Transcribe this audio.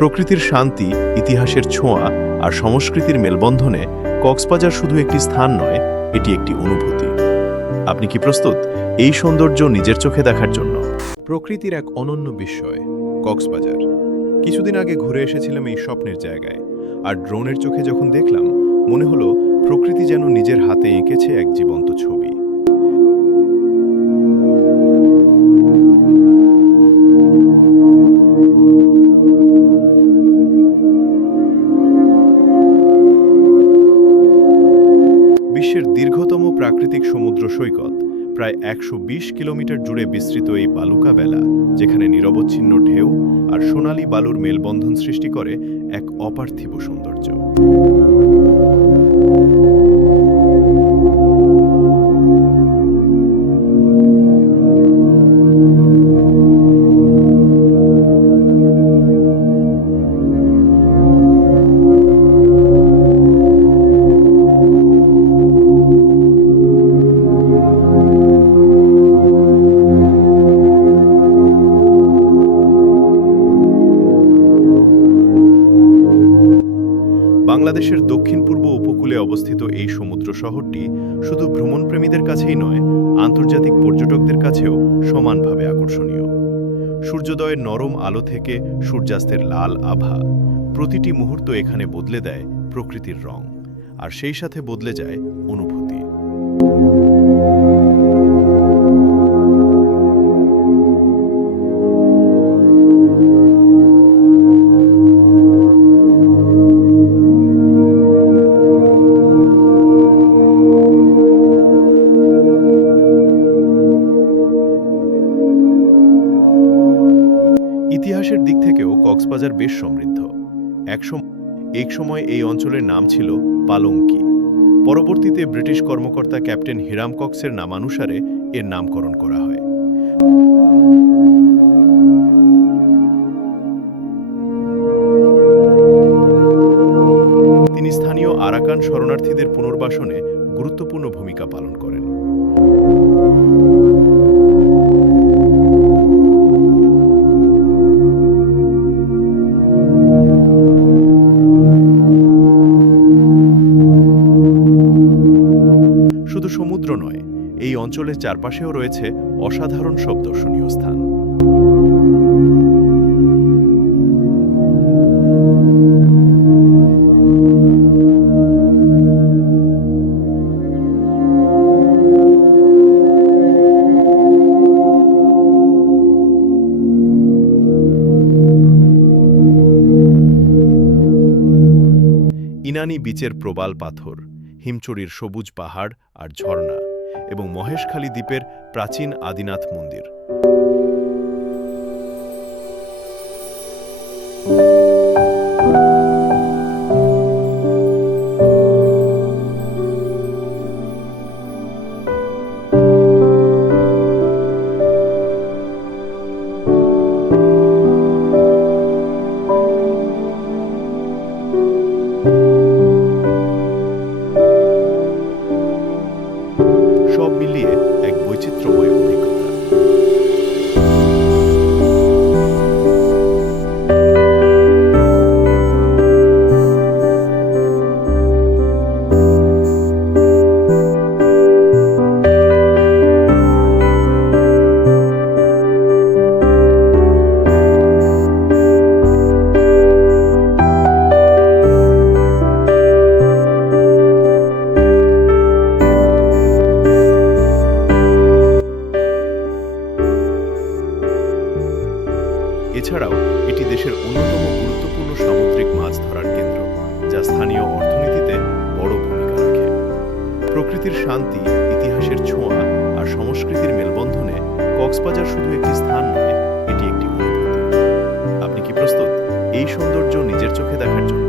প্রকৃতির শান্তি, ইতিহাসের ছোঁয়া আর সংস্কৃতির মেলবন্ধনে কক্সবাজার শুধু একটি স্থান নয়, এটি একটি অনুভূতি। আপনি কি প্রস্তুত এই সৌন্দর্য নিজের চোখে দেখার জন্য? প্রকৃতির এক অনন্য বিস্ময় কক্সবাজার। কিছুদিন আগে ঘুরে এসেছিলাম এই স্বপ্নের জায়গায়, আর ড্রোনের চোখে যখন দেখলাম, মনে হলো প্রকৃতি যেন নিজের হাতে এঁকেছে এক জীবন্ত ছবি। বিশ্বের দীর্ঘতম প্রাকৃতিক সমুদ্র সৈকত, প্রায় ১২০ কিলোমিটার জুড়ে বিস্তৃত এই বালুকা বেলা, যেখানে নিরবচ্ছিন্ন ঢেউ আর সোনালী বালুর মেলবন্ধন সৃষ্টি করে এক অপার্থিব সৌন্দর্য। বাংলাদেশের দক্ষিণ-পূর্ব উপকূলে অবস্থিত এই সমুদ্র শহরটি শুধু ভ্রমণপ্রেমীদের কাছেই নয়, আন্তর্জাতিক পর্যটকদের কাছেও সমানভাবে আকর্ষণীয়। সূর্যোদয়ের নরম আলো থেকে সূর্যাস্তের লাল আভা, প্রতিটি মুহূর্ত এখানে বদলে দেয় প্রকৃতির রং, আর সেই সাথে বদলে যায় অনুভূতি। ইতিহাসের দিক থেকেও কক্সবাজার বেশ সমৃদ্ধ। এক সময় এই অঞ্চলের নাম ছিল পালঙ্কি। পরবর্তীতে ব্রিটিশ কর্মকর্তা ক্যাপ্টেন হিরাম কক্সের নামানুসারে এর নামকরণ করা হয়। তিনি স্থানীয় আরাকান শরণার্থীদের পুনর্বাসনে গুরুত্বপূর্ণ ভূমিকা পালন করেন। শুধু সমুদ্র নয়, এই অঞ্চলের চারপাশেও রয়েছে অসাধারণ সব দর্শনীয় স্থান। ইনানি বিচের প্রবাল পাথর, হিমচুরির সবুজ পাহাড় আর ঝর্ণা, এবং মহেশখালী দ্বীপের প্রাচীন আদিনাথ মন্দির। সব মিলিয়ে এক বৈচিত্র্যময় অভিজ্ঞতা। এছাড়াও এটি দেশের অন্যতম গুরুত্বপূর্ণ সামুদ্রিক মাছ ধরার কেন্দ্র, যা স্থানীয় অর্থনীতিতে বড় ভূমিকা রাখে। প্রকৃতির শান্তি, ইতিহাসের ছোঁয়া আর সংস্কৃতির মেলবন্ধনে কক্সবাজার শুধু একটি স্থান নয়, এটি একটি অনুভূতি। আপনি কি প্রস্তুত এই সৌন্দর্য নিজের চোখে দেখার জন্য?